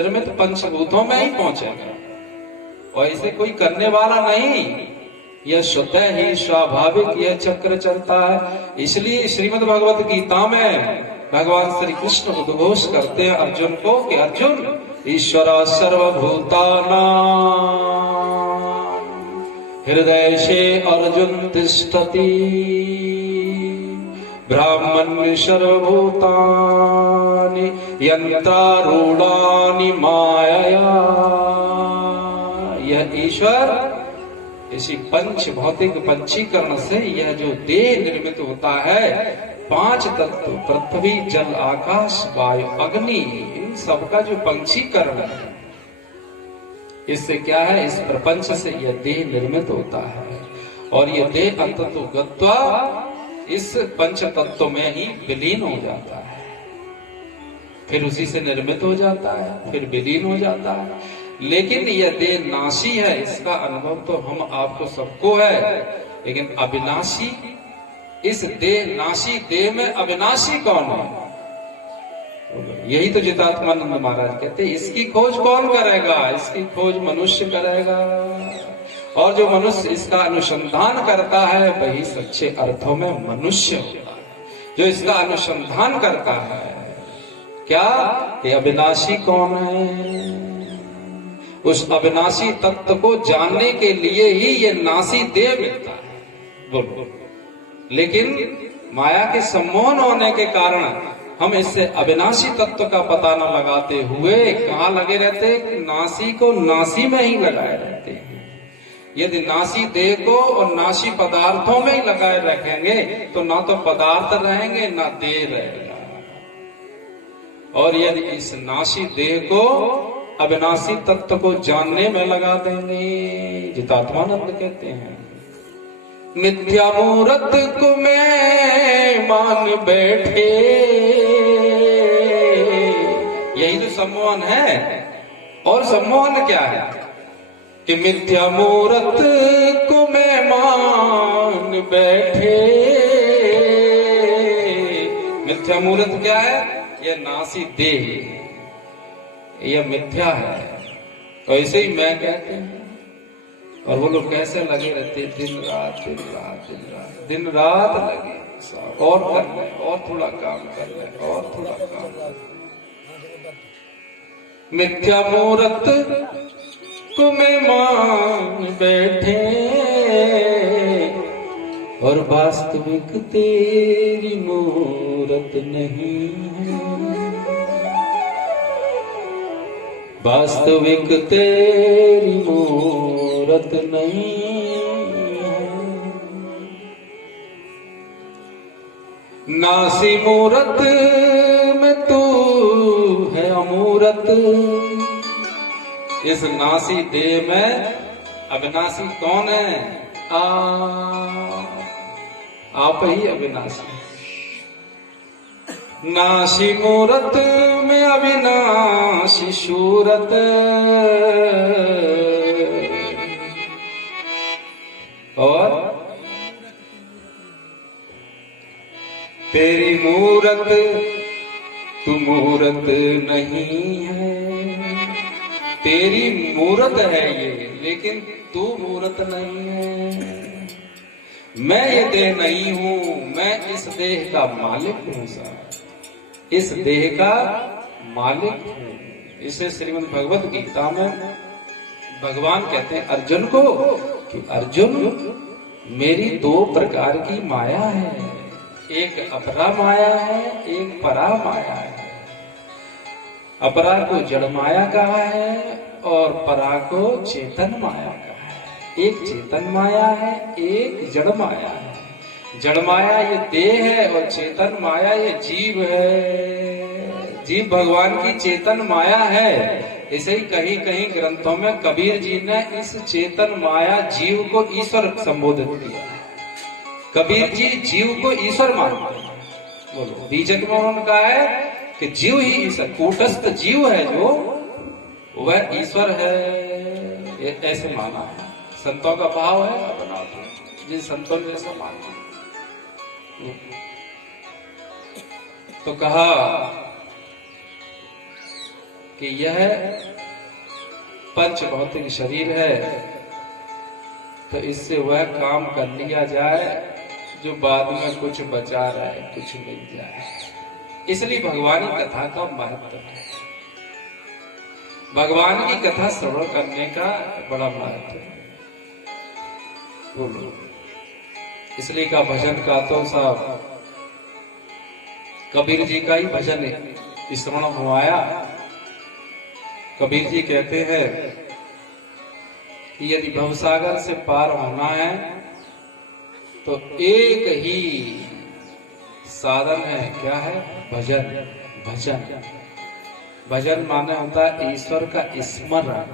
निर्मित पंचभूतों में ही पहुंचेगा और इसे कोई करने वाला नहीं, यह स्वतः ही स्वाभाविक यह चक्र चलता है। इसलिए श्रीमद् भगवत गीता में भगवान श्री कृष्ण उद्घोष करते हैं अर्जुन को कि अर्जुन ईश्वर सर्वभूतानां हृदय से अर्जुन तिष्ठति ब्राह्मण सर्वभूतानि यंत्रारूढ़ानि मायया। यह ईश्वर इसी पंच भौतिक पंचीकरण से यह जो देह निर्मित होता है, पांच तत्व पृथ्वी जल आकाश वायु अग्नि, इन सबका जो पंचीकरण है, इससे क्या है, इस प्रपंच से यह देह निर्मित होता है और यह देह अंततो गत्वा इस पंच तत्व में ही विलीन हो जाता है, फिर उसी से निर्मित हो जाता है, फिर विलीन हो जाता है। लेकिन यह देह नाशी है, इसका अनुभव तो हम आपको सबको है, लेकिन अविनाशी इस देह नाशी देह में अविनाशी कौन है? यही तो जितात्मानंद महाराज कहते हैं, इसकी खोज कौन करेगा? इसकी खोज मनुष्य करेगा और जो मनुष्य इसका अनुसंधान करता है वही सच्चे अर्थों में मनुष्य होता है। जो इसका अनुसंधान करता है क्या, ये अविनाशी कौन है, उस अविनाशी तत्व को जानने के लिए ही ये नासी देह मिलता है। बोलो, लेकिन माया के सम्मोहन होने के कारण हम इससे अविनाशी तत्व का पता न लगाते हुए कहाँ लगे रहते हैं? नासी को नासी में ही लगाए रहते हैं। यदि नासी देह को और नासी पदार्थों में ही लगाए रखेंगे तो ना तो पदार्थ रहेंगे ना देह रहेगा। और यदि इस नासी देह को अविनाशी तत्व को जानने में लगा देंगे, जितात्मानंद कहते हैं, मिथ्या मूर्त को मैं मान बैठे। यही तो सम्मोहन है। और सम्मोहन क्या है कि मिथ्या मूर्त को मैं मान बैठे। मिथ्या मूर्त क्या है? यह नासी देह, यह मिथ्या है। ऐसे ही मैं कहते हैं और वो लोग कैसे लगे रहते, दिन रात दिन रात दिन रात दिन रात लगे, और कर ले, और थोड़ा काम कर ले, और थोड़ा काम कर ले। मिथ्या मूर्त को मैं मान बैठे और वास्तविक तेरी मूरत नहीं है, वास्तविक तेरी मूरत नहीं है। नासी मूरत में तू है अमूरत। इस नासी देह में अविनाशी कौन है? आप ही अविनाशी। नासी मूरत में अविनाशी सूरत। और तेरी मूरत तू मूरत नहीं है। तेरी मूरत है ये, लेकिन तू मूरत नहीं है। मैं ये देह नहीं हूं, मैं इस देह का मालिक हूं साहब, इस देह का मालिक हूं। इसे श्रीमद् भगवत गीता में भगवान कहते हैं अर्जुन को कि अर्जुन, मेरी दो प्रकार की माया है, एक अपरा माया है, एक परा माया है। अपरा को जड़ माया कहा है और परा को चेतन माया कहा है। एक चेतन माया है, एक जड़ माया है। जड़ माया ये देह है और चेतन माया ये जीव है। जीव भगवान की चेतन माया है। इसे ही कहीं कहीं ग्रंथों में कबीर जी ने इस चेतन माया जीव को ईश्वर संबोधित किया। कबीर जी जीव को ईश्वर मानते हैं। बोलो, बीजक में उन्होंने कहा है कि जीव ही ईश्वर, कूटस्थ जीव है जो वह ईश्वर है, ऐसे माना है। संतों का भाव है अपना, जिन संतों ने ऐसा माना। तो कहा कि यह पंच भौतिक शरीर है, तो इससे वह काम कर लिया जाए जो बाद में कुछ बचा रहे, कुछ मिल जाए। इसलिए भगवान की कथा का महत्व है, भगवान की कथा श्रवण करने का बड़ा महत्व है। बोलो, इसलिए का भजन का तो साहब कबीर जी का ही भजन स्मरण हुआया। कबीर जी कहते हैं कि यदि भवसागर से पार होना है तो एक ही साधन है, क्या है? भजन। भजन भजन माने होता है ईश्वर का स्मरण।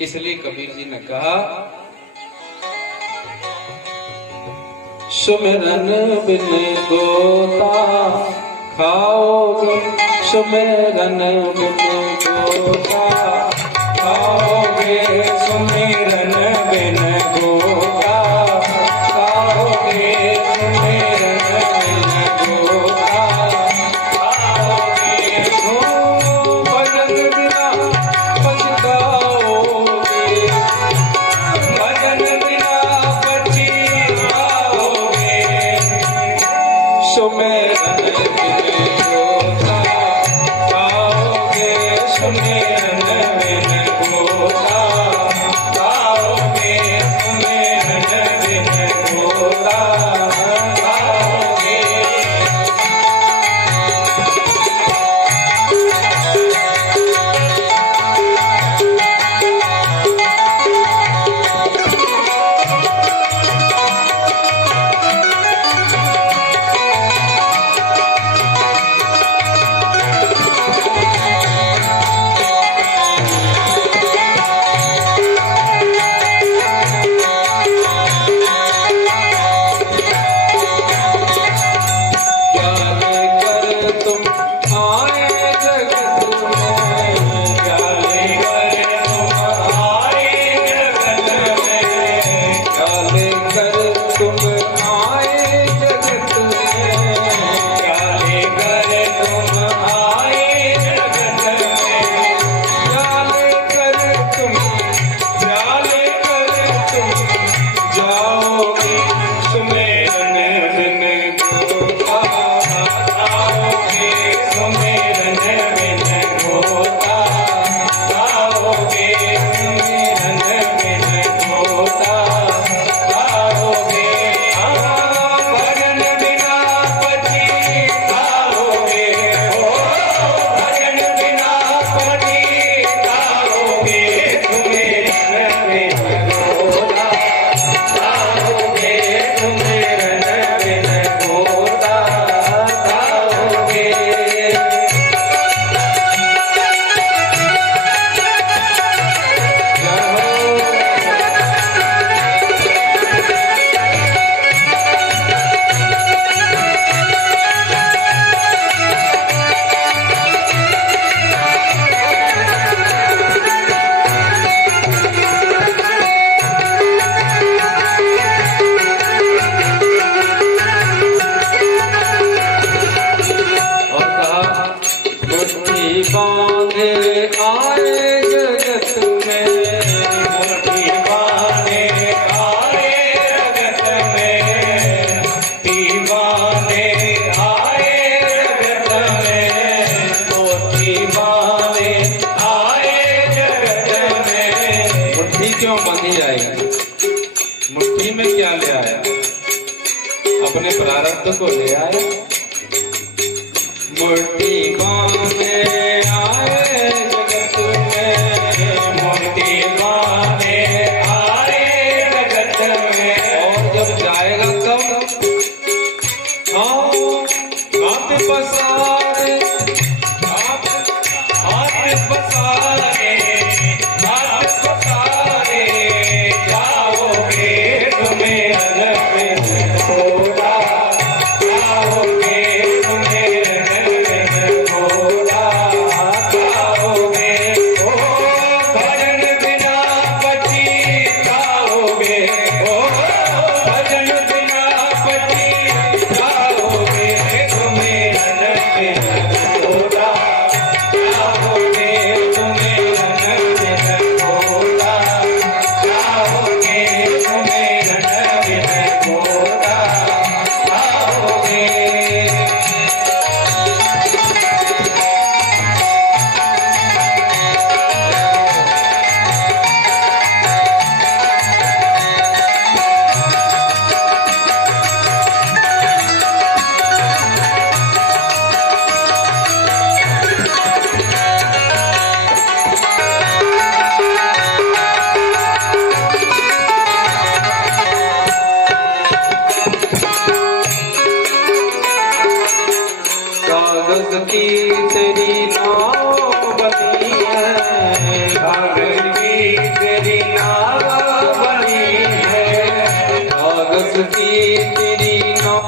इसलिए कबीर जी ने कहा, सुमिरन बिन गोता खाओगे, सुमिरन बिन गोता खाओगे, सुमिरन बिन गोता खाओगे, सुमिरन बिन गोता खाओगे, भजन बिना पछताओगे, भजन बिना पछताओगे, सुमिरन बिन गोता खाओगे, सुमिरन बिन गोता खाओगे, सुमिरन बिन गोता खाओगे। मुट्ठी में क्या ले आया? अपने प्रारब्ध को ले आया। मुट्ठी बांधे आए जगत में, मुट्ठी बांधे आए जगत में, और जब जाएगा तब हाथ पसारे, हाथ पसारे, हाथ पसारे, जाओगे तुम्हें अलग में थोड़ा, जाओगे तुम्हें अलग में थोड़ा। नाव बनी है, कागज की तेरी नाव बनी है, कागज की तेरी नाव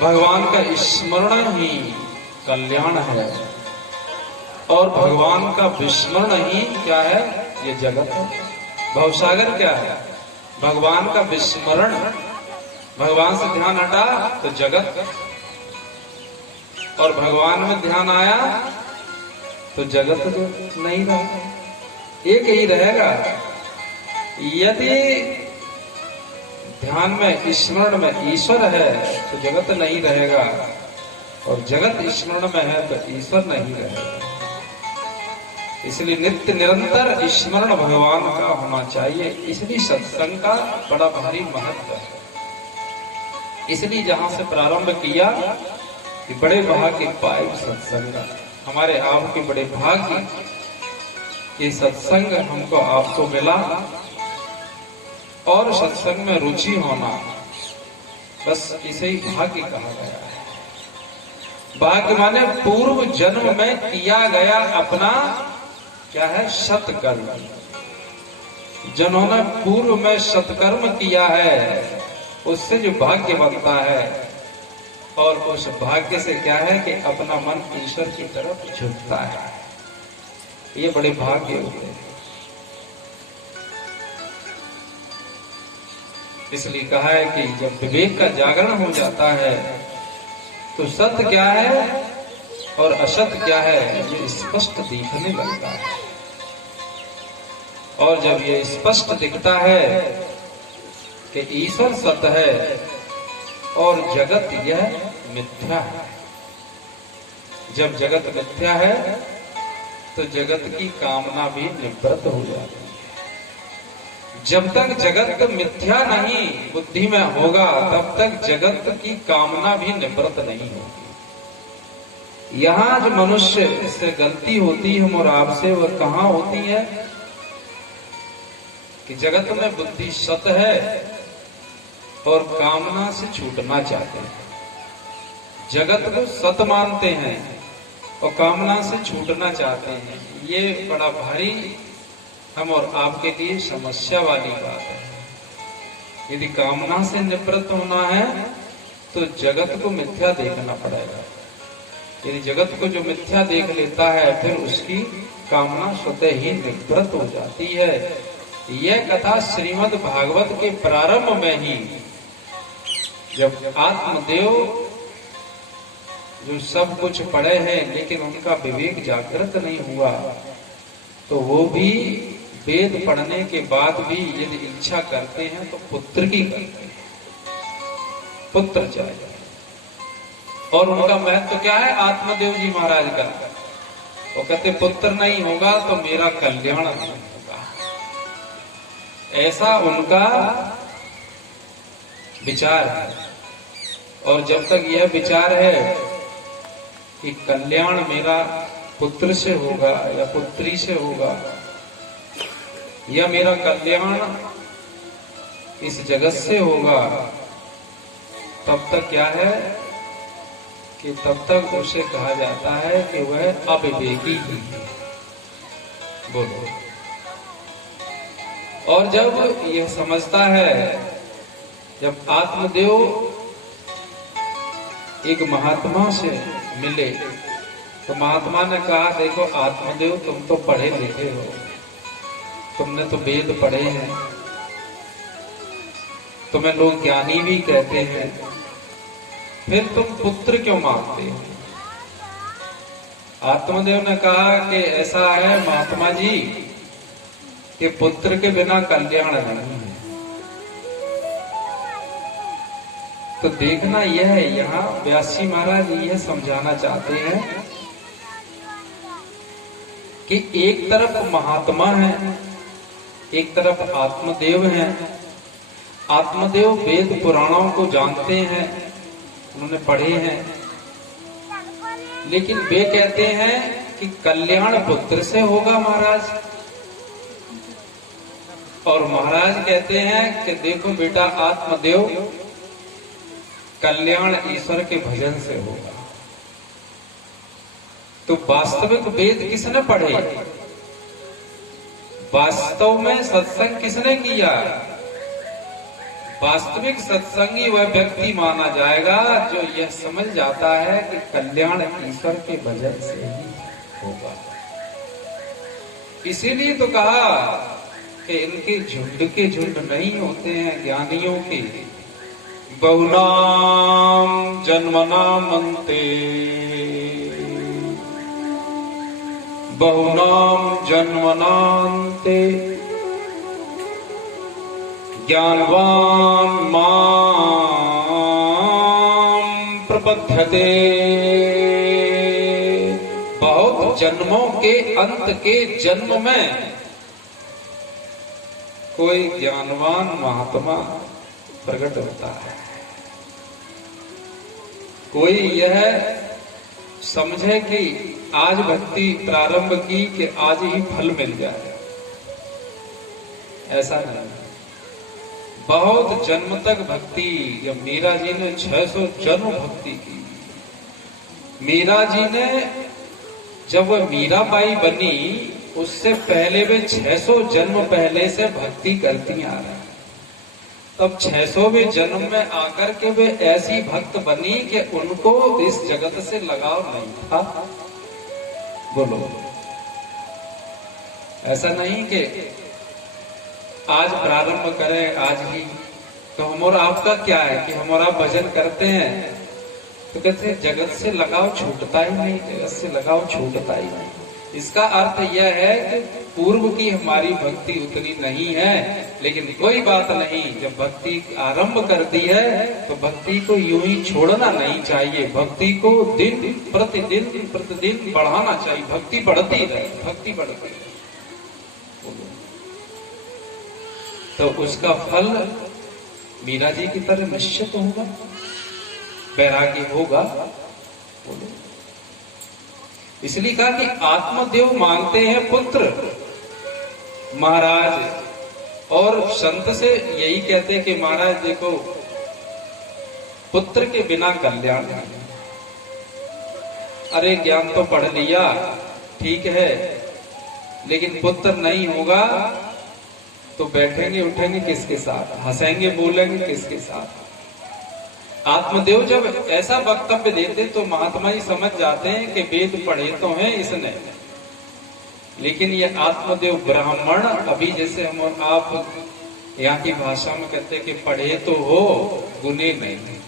भगवान का स्मरण ही कल्याण है और भगवान का विस्मरण ही क्या है, ये जगत है। भवसागर क्या है, भगवान का विस्मरण। भगवान से ध्यान हटा तो जगत, और भगवान में ध्यान आया तो जगत जो नहीं रहा, एक ही रहेगा। यदि ध्यान में स्मरण में ईश्वर है तो जगत नहीं रहेगा, और जगत स्मरण में है तो ईश्वर नहीं रहेगा। इसलिए नित्य निरंतर स्मरण भगवान का होना चाहिए। इसलिए सत्संग का बड़ा भारी महत्व है। इसलिए जहां से प्रारंभ किया कि बड़े भाग्य पाए सत्संग, हमारे आपके बड़े भाग्य ये सत्संग हमको आपको मिला, और सत्संग में रुचि होना, बस इसे ही भाग्य कहा गया है। भाग्य माने पूर्व जन्म में किया गया अपना क्या है, सत्कर्म। जिन्होंने पूर्व में सत्कर्म किया है उससे जो भाग्य बनता है, और उस भाग्य से क्या है कि अपना मन ईश्वर की तरफ झुकता है। ये बड़े भाग्य होते हैं। इसलिए कहा है कि जब विवेक का जागरण हो जाता है तो सत्य क्या है और असत्य क्या है ये स्पष्ट दिखने लगता है। और जब ये स्पष्ट दिखता है कि ईश्वर सत्य है और जगत यह मिथ्या है, जब जगत मिथ्या है तो जगत की कामना भी निवृत्त हो जाती है। जब तक जगत मिथ्या नहीं बुद्धि में होगा तब तक जगत की कामना भी निवृत्त नहीं होगी। यहाँ जो मनुष्य से गलती होती है हम और आपसे, वह कहाँ होती है कि जगत में बुद्धि सत है और कामना से छूटना चाहते हैं। जगत को सत मानते हैं और कामना से छूटना चाहते हैं। ये बड़ा भारी हम और आपके लिए समस्या वाली बात है। यदि कामना से निवृत्त होना है तो जगत को मिथ्या देखना पड़ेगा। यदि जगत को जो मिथ्या देख लेता है फिर उसकी कामना स्वतः ही निवृत्त हो जाती है। यह कथा श्रीमद् भागवत के प्रारंभ में ही, जब आत्मदेव जो सब कुछ पढ़े हैं लेकिन उनका विवेक जागृत नहीं हुआ, तो वो भी वेद पढ़ने के बाद भी यदि इच्छा करते हैं तो पुत्र की करते हैं, पुत्र चाहिए। और उनका महत्व क्या है आत्मदेव जी महाराज का? वो कहते पुत्र नहीं होगा तो मेरा कल्याण नहीं होगा, ऐसा उनका विचार है। और जब तक यह विचार है कि कल्याण मेरा पुत्र से होगा या पुत्री से होगा, या मेरा कल्याण इस जगत से होगा, तब तक क्या है कि तब तक उसे कहा जाता है कि वह अविवेकी ही है। बोलो। और जब यह समझता है, जब आत्मदेव एक महात्मा से मिले तो महात्मा ने कहा देखो आत्मदेव तुम तो पढ़े लिखे हो, तुमने तो वेद पढ़े हैं, तुम्हें लोग ज्ञानी भी कहते हैं, फिर तुम पुत्र क्यों मांगते हो? आत्मदेव ने कहा कि ऐसा है महात्मा जी कि पुत्र के बिना कल्याण नहीं है। तो देखना यह है, यहाँ व्यासी महाराज यह समझाना चाहते हैं कि एक तरफ महात्मा है, एक तरफ आत्मदेव हैं। आत्मदेव वेद पुराणों को जानते हैं, उन्होंने पढ़े हैं, लेकिन वे कहते हैं कि कल्याण पुत्र से होगा महाराज। और महाराज कहते हैं कि देखो बेटा आत्मदेव, कल्याण ईश्वर के भजन से होगा। तो वास्तविक वेद किसने पढ़े? वास्तव में सत्संग किसने किया? वास्तविक सत्संगी वह व्यक्ति माना जाएगा जो यह समझ जाता है कि कल्याण ईश्वर के भजन से ही होगा। इसीलिए तो कहा कि इनके झुंड के झुंड नहीं होते हैं ज्ञानियों के। बहुनाम जन्मनामन्ते, बहुनाम जन्मनान्ते ज्ञानवान मां प्रपद्यते। बहुत जन्मों के अंत के जन्म में कोई ज्ञानवान महात्मा प्रकट होता है। कोई यह समझे कि आज भक्ति प्रारंभ की कि आज ही फल मिल जाए, ऐसा नहीं। बहुत जन्म तक भक्ति, जब मीरा जी ने 600 जन्म भक्ति की। मीरा जी ने जब वह मीराबाई बनी उससे पहले वे 600 जन्म पहले से भक्ति करती आ रही। तब 600वें जन्म में आकर के वे ऐसी भक्त बनी कि उनको इस जगत से लगाव नहीं था। बोलो, ऐसा नहीं कि आज प्रारंभ करें आज ही, तो हम और आपका क्या है कि हम और आप भजन करते हैं तो कहते हैं जगत से लगाव छूटता ही नहीं, जगत से लगाव छूटता ही नहीं। इसका अर्थ यह है कि पूर्व की हमारी भक्ति उतनी नहीं है, लेकिन कोई बात नहीं, जब भक्ति आरंभ करती है तो भक्ति को यूं ही छोड़ना नहीं चाहिए, भक्ति को दिन प्रतिदिन बढ़ाना चाहिए। भक्ति बढ़ती रहे, भक्ति बढ़ती रहे, तो उसका फल मीरा जी की तरह निश्चित होगा, वैराग्य होगा। बोलो, इसलिए कहा कि आत्मदेव मांगते हैं पुत्र महाराज, और संत से यही कहते हैं कि महाराज देखो पुत्र के बिना कल्याण नहीं। अरे ज्ञान तो पढ़ लिया ठीक है, लेकिन पुत्र नहीं होगा तो बैठेंगे उठेंगे किसके साथ, हंसेंगे बोलेंगे किसके साथ। आत्मदेव जब ऐसा वक्तव्य देते तो महात्मा जी समझ जाते हैं कि वेद पढ़े तो हैं इसने, लेकिन ये आत्मदेव ब्राह्मण, अभी जैसे हम और आप यहाँ की भाषा में कहते हैं कि पढ़े तो हो गुने नहीं,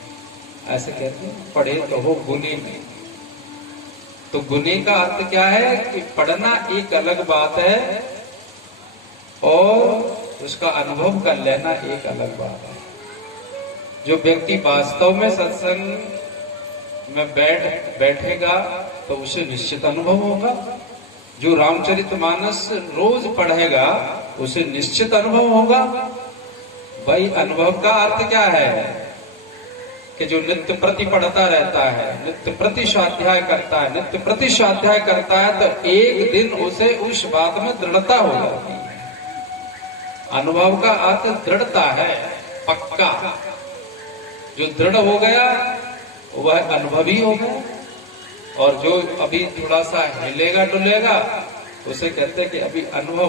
ऐसे कहते हैं, पढ़े तो हो गुने नहीं। तो गुने का अर्थ क्या है कि पढ़ना एक अलग बात है और उसका अनुभव कर लेना एक अलग बात है। जो व्यक्ति वास्तव में सत्संग में बैठेगा तो उसे निश्चित अनुभव होगा। जो रामचरितमानस रोज पढ़ेगा उसे निश्चित अनुभव होगा। भाई अनुभव का अर्थ क्या है कि जो नित्य प्रति पढ़ता रहता है, नित्य प्रति स्वाध्याय करता है, नित्य प्रति स्वाध्याय करता है, तो एक दिन उसे उस बात में दृढ़ता हो जाती है। अनुभव का अर्थ दृढ़ता है, पक्का। जो दृढ़ हो गया वह अनुभवी हो गया, और जो अभी थोड़ा सा हिलेगा डुलेगा उसे कहते हैं कि अभी अनुभव